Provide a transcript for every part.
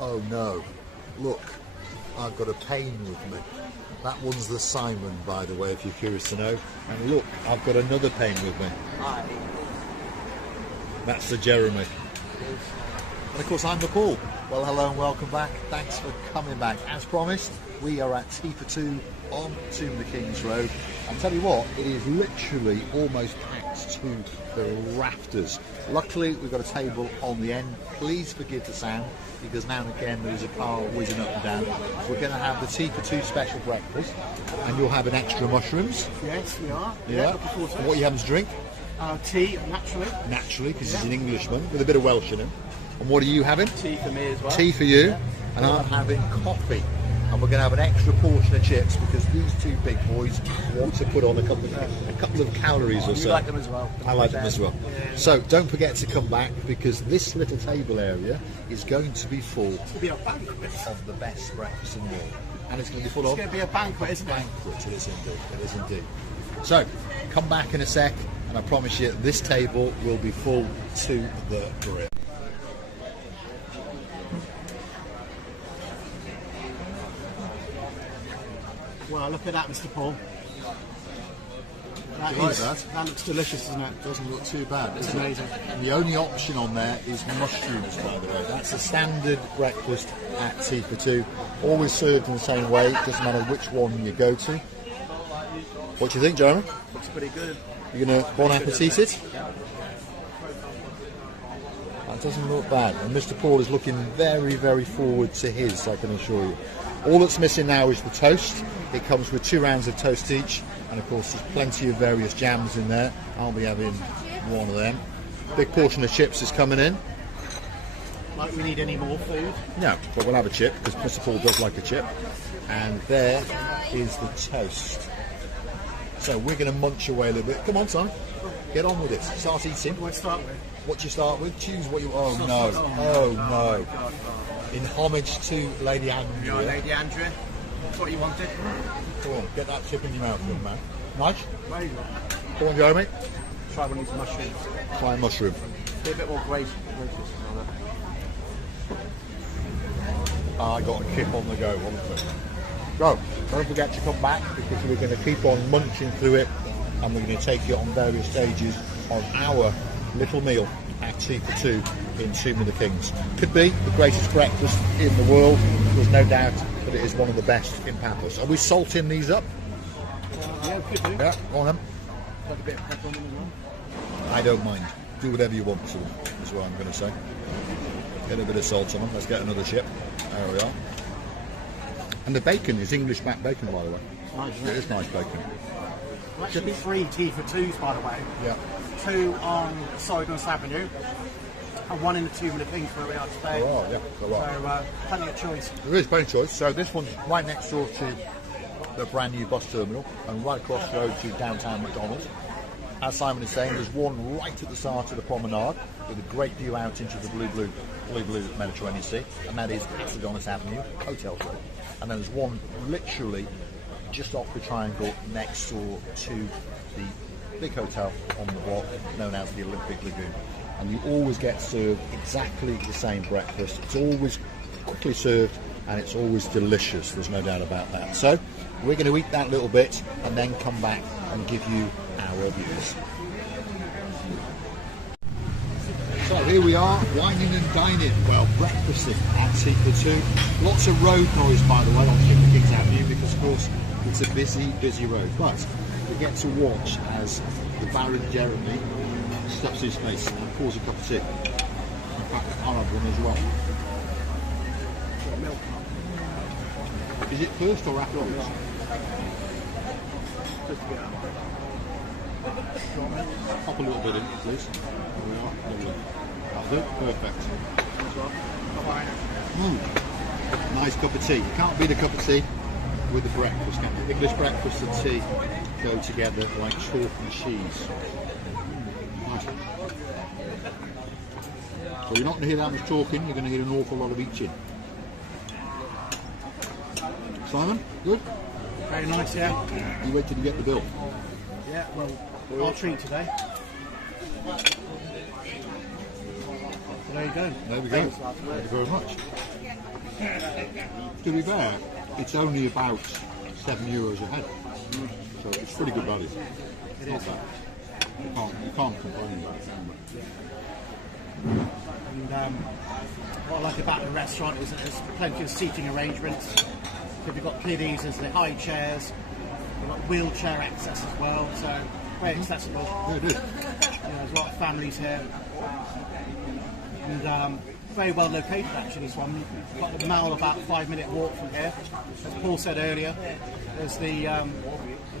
Oh no, look, I've got a pain with me. That one's the Simon, by the way, if you're curious to know. And look, I've got another pain with me. That's the Jeremy. And of course, I'm the Paul. Well, hello and welcome back. Thanks for coming back. As promised, we are at Tea for Two on Tomb of the Kings Road. I'll tell you what, it is literally almost packed to the rafters. Luckily, we've got a table on the end. Please forgive the sound, because now and again there is a car whizzing up and down. We're going to have the Tea for Two special breakfast, and you'll have an extra mushrooms. Yes, we are. Yeah. Looking forward to it. And what you having to drink? Tea, naturally. Naturally, because he's an Englishman with a bit of Welsh in him. And what are you having? Tea for me as well. Tea for you, and I'm having coffee. And we're going to have an extra portion of chips because these two big boys want to put on a couple of calories or so. You like them as well. I like them as well. Yeah. So don't forget to come back, because this little table area is going to be full of the best breakfast in the world. And it's going to be full of... It's going to be a banquet, isn't it? Banquet, it is indeed. It is indeed. So come back in a sec, and I promise you this table will be full to the brim. Well, look at that, Mr. Paul. You like that? That looks delicious, doesn't it? Doesn't look too bad. It's amazing. And the only option on there is mushrooms, by the way. That's a standard breakfast at Tea for Two. Always served in the same way. It doesn't matter which one you go to. What do you think, Jeremy? Looks pretty good. You're going to bon appetit it? Yeah. That doesn't look bad. And Mr. Paul is looking very, very forward to his, I can assure you. All that's missing now is the toast. It comes with 2 rounds of toast each, and of course there's plenty of various jams in there. I'll be having one of them. Big portion of chips is coming in. Like we need any more food? No, but we'll have a chip, because Mr. Paul does like a chip. And there is the toast. So we're going to munch away a little bit. Come on, son. Get on with it. Start eating. What do I start with? What do you start with? Choose what you... Oh, no. Oh, no. In homage to Lady Andrea. You're Lady Andrea. That's what you wanted. Come on, get that chip in your mouth, good man. Nice? There you go. Come on, Jeremy. Try one of these mushrooms. Try a mushroom. Be a bit more gracious. I got a kick on the go, honestly. So, don't forget to come back, because we're going to keep on munching through it, and we're going to take you on various stages of our little meal at Tea for Two in Tomb of the Kings. Could be the greatest breakfast in the world, there's no doubt, but it is one of the best in Paphos. Are we salting these up? Yeah, we could do. Yeah, go on then. Like a bit of pepper on them as well. I don't mind. Do whatever you want to, is what I'm going to say. Get a bit of salt on them. Let's get another chip. There we are. And the bacon is English back bacon, by the way. It's nice, isn't It is nice bacon. Actually, 3 Tea for Twos, by the way. Yeah. 2 on Cyprus Avenue, and 1 in the Tomb of the Kings where we are today. Oh, yeah. So, plenty of choice. There is plenty of choice. So this one's right next door to the brand new bus terminal, and right across the road to downtown McDonald's. As Simon is saying, there's one right at the start of the promenade with a great view out into the blue Mediterranean Sea, and that is Adonis Avenue, Hotel Road. And then there's one literally just off the triangle next door to the big hotel on the block known as the Olympic Lagoon. And you always get served exactly the same breakfast. It's always quickly served, and it's always delicious, there's no doubt about that. So we're going to eat that little bit and then come back and give you our views. So here we are, wining and dining, well, breakfasting at Tea for Two. Lots of road noise, by the way, on Tomb of the Kings Avenue, because of course it's a busy, busy road. But we get to watch as the Baron Jeremy stuffs his face and pours a cup of tea. In fact, I'll have one as well. Is it first or after all? Pop a little bit in, please. There we are. Lovely. That'll do. Perfect. Nice cup of tea. You can't beat a cup of tea with the breakfast, can you? English breakfast and tea go together like chalk and cheese. Nice. So you're not going to hear that much talking, you're going to hear an awful lot of eating. Simon, good? Very nice, yeah. You wait till you get the bill. Yeah, well, our treat today. So there you go. There we go. Thank you very much. To be fair, it's only about €7 a head, so it's pretty good value. It's not bad. You can't complain about it. And what I like about the restaurant is that there's plenty of seating arrangements. So if you've got kiddies, there's the high chairs, you've got wheelchair access as well, so very accessible. Yeah, it is. There's a lot of families here. And very well located actually, this one. You've got the mall about a 5-minute walk from here. As Paul said earlier, there's the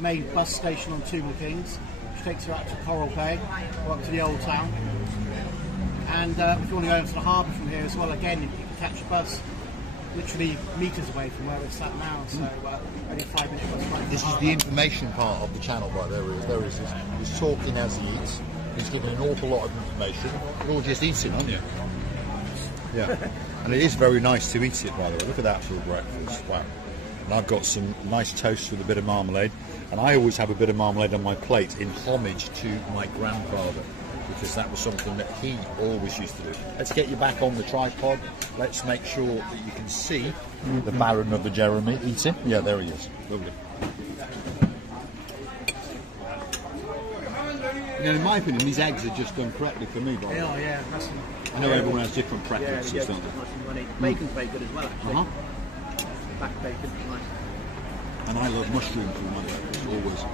main bus station on Tomb of Kings, which takes you out to Coral Bay, or up to the old town. And if you want to go into the harbour from here as well, again, you can catch a bus literally metres away from where it's at now, so only a 5-minute bus ride. This is the information part of the channel, right? There is. He's talking as he eats. He's giving an awful lot of information. You're just eating, aren't you? Yeah. And it is very nice to eat it, by the way. Look at that for breakfast. Wow. And I've got some nice toast with a bit of marmalade. And I always have a bit of marmalade on my plate in homage to my grandfather, because that was something that he always used to do. Let's get you back on the tripod. Let's make sure that you can see the Baron of the Jeremy eating. Yeah, there he is. Lovely. You know, in my opinion, these eggs are just done correctly for me, by the way. Oh yeah, I know everyone has different preferences, yeah, don't they? Bacon's very good as well, actually. Back bacon, nice. And I love mushrooms for my breakfast, always.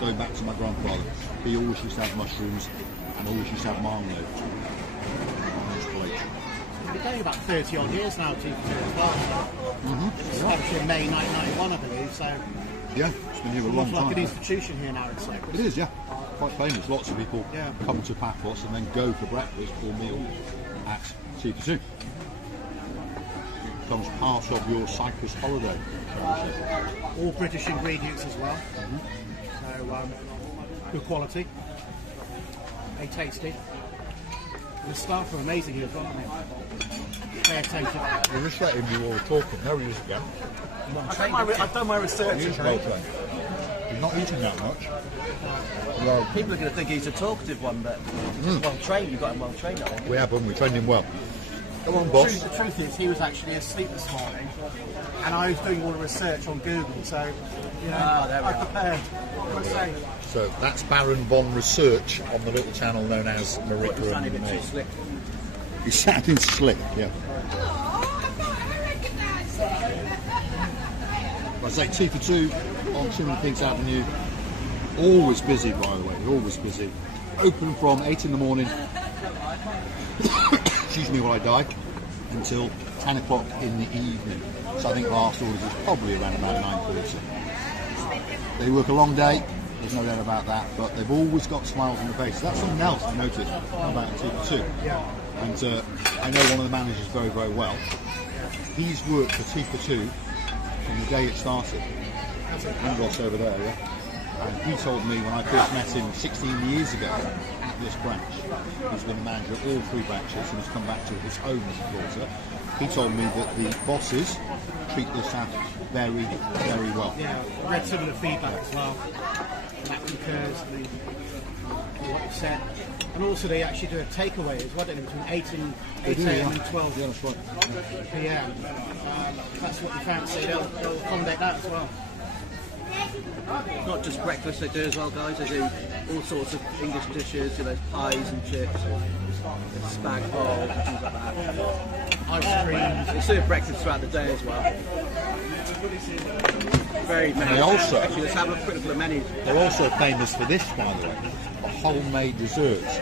Going back to my grandfather, he always used to have mushrooms and always used to have marmalade on his plate. It's been going about 30 odd years now, T2 as well. It was established in May 1991, I believe, so Yeah, it's been here a long it's time. like an institution here now in Cyprus. It is, yeah. Quite famous. Lots of people come to Paphos and then go for breakfast or meal at Cyprus. Becomes part of your Cyprus holiday. All British ingredients as well. So good quality. They tasty. The staff are amazing here as well, aren't they? Very attentive. You're just letting you all talking. There he is again. I've done my research. He is well trained. He's not eating that much. Well, People are going to think he's a talkative one, but he's well trained. You've got him well trained, I think. we have him. We trained him well. Come on, boss. The truth is, he was actually asleep this morning, and I was doing all the research on Google, so you know, I prepared. What can I say? So that's Baron Von Research on the little channel known as Marika. He's sounding a bit too slick. He's sounding slick, yeah. I say 2 for 2 on Tomb of Kings Avenue. Always busy, by the way. Always busy. Open from 8 in the morning. Excuse me while I die, until 10 o'clock in the evening. So I think last orders is probably around about 9:30. They work a long day, there's no doubt about that, but they've always got smiles on their faces. That's something else I noticed about 2 for 2. And I know one of the managers very, very well. He's worked for 2 for 2 from the day it started. Andros over there, yeah? And he told me when I first met him 16 years ago at this branch, he's been the manager of all 3 branches and has come back to his home as a daughter. He told me that the bosses treat the staff very, very well. Yeah, I read similar feedback as well. That concurs with what you said. And also they actually do a takeaway as well, don't they, between 8 a.m. and 12 p.m. That's what you fancy, they'll accommodate that as well. Not just breakfast they do as well, guys. They do all sorts of English dishes, you know, pies and chips, spag bowl, things like that. Ice cream. They serve breakfast throughout the day as well. Very many. They also, actually, let's have a quick look at the menu. they're also famous for this, by the way, the homemade desserts.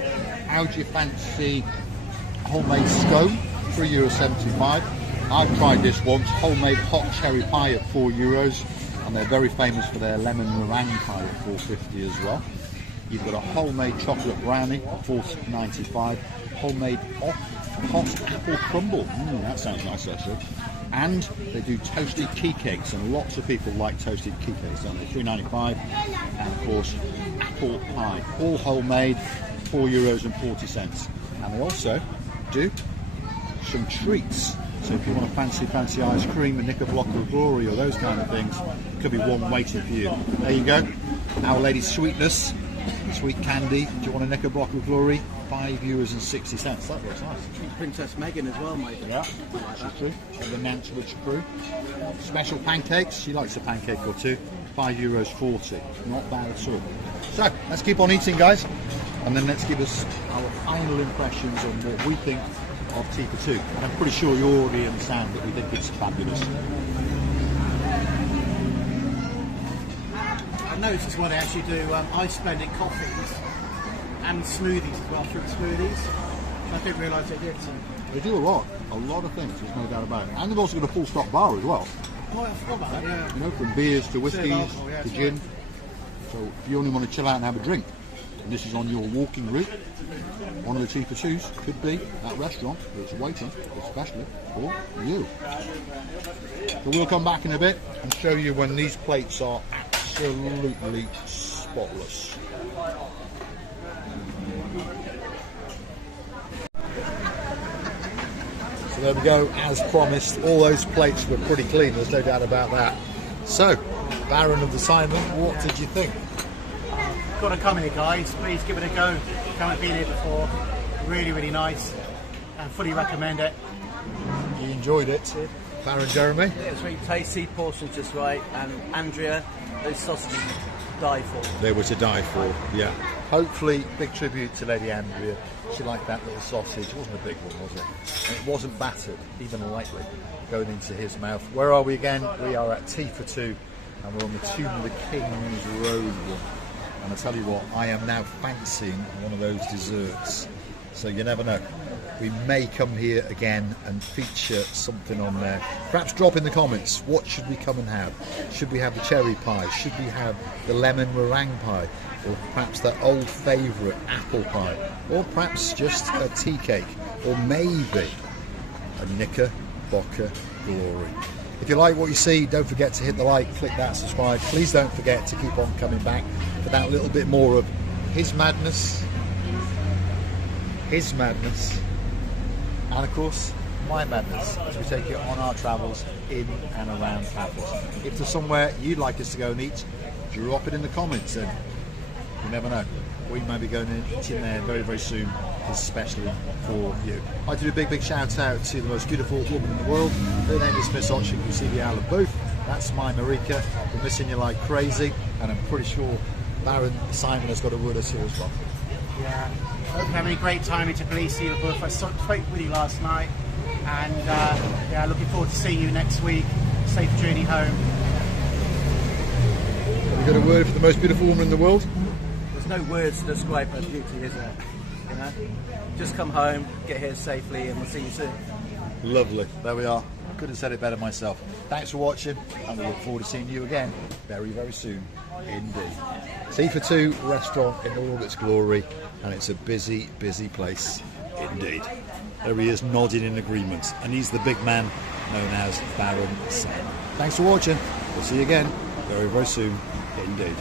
How do you fancy homemade scone? €3.75. I've tried this once, homemade hot cherry pie at €4. And they're very famous for their lemon meringue pie at $4.50 as well. You've got a homemade chocolate brownie at $4.95. Homemade hot apple crumble. That sounds nice actually. And they do toasted key cakes, and lots of people like toasted key cakes, don't they? $3.95. And of course, apple pie, all homemade, €4.40. And they also do some treats. So if you want a fancy ice cream, a knickerbocker of glory, or those kind of things, could be one waiting for you. There you go. Our Lady Sweetness Sweet candy. Do you want a Knickerbocker Glory? €5.60. That looks nice. Princess Megan as well, mate. Yeah, that's true. And the Nance Rich crew. Special pancakes. She likes a pancake or two. €5.40. Not bad at all. So let's keep on eating, guys, and then let's give us our final impressions on what we think of Tea for Two. And I'm pretty sure you already understand that we think it's fabulous. I noticed as well they actually do ice blended coffees and smoothies as well, fruit smoothies. I didn't realise they did. So. They do a lot of things. There's no doubt about it. And they've also got a full stop bar as well. Oh, I forgot about that. Yeah. You know, from beers to whiskies Alcohol, yeah, to that's gin. right. So if you only want to chill out and have a drink, and this is on your walking route, one of the Tea for Twos could be that restaurant that's waiting, especially for you. So we'll come back in a bit and show you when these plates are absolutely spotless. So there we go, as promised, all those plates were pretty clean, there's no doubt about that. So, Baron of the Simon, what did you think? Got to come here, guys. Please give it a go. Haven't been here before. Really, really nice. And fully recommend it. You enjoyed it, Baron Jeremy? It was really tasty, portions just right, and Andrea, those sausages die for. They were to die for, yeah. Hopefully, big tribute to Lady Andrea. She liked that little sausage. It wasn't a big one, was it? And it wasn't battered, even lightly, going into his mouth. Where are we again? We are at Tea for Two, and we're on the Tomb of the Kings Road one. And I tell you what, I am now fancying one of those desserts. So you never know. We may come here again and feature something on there. Perhaps drop in the comments, what should we come and have? Should we have the cherry pie? Should we have the lemon meringue pie? Or perhaps that old favourite apple pie? Or perhaps just a tea cake? Or maybe a Knickerbocker Glory? If you like what you see, don't forget to hit the like, click that subscribe. Please don't forget to keep on coming back for that little bit more of his madness, and of course, my madness, as we take you on our travels in and around Cyprus. If there's somewhere you'd like us to go and eat, drop it in the comments, and you never know, we may be going and eating there very, very soon, especially for you. I'd like to do a big shout out to the most beautiful woman in the world. Her name is Miss Otch. You can see the Isle of Booth. That's my Marika. We're missing you like crazy, and I'm pretty sure Baron Simon has got a word us here as well. Yeah. Hope you're having a great time in Tbilisi. I spoke with you last night, and yeah, looking forward to seeing you next week. Safe journey home. Have you got a word for the most beautiful woman in the world? There's no words to describe her beauty, is there? You know? Just come home, get here safely, and we'll see you soon. Lovely. There we are. Couldn't have said it better myself. Thanks for watching, and we look forward to seeing you again very, very soon indeed. Tea for Two restaurant in all of its glory, and it's a busy, busy place indeed. There he is, nodding in agreement, and he's the big man known as Baron Simon. Thanks for watching. We'll see you again very, very soon indeed.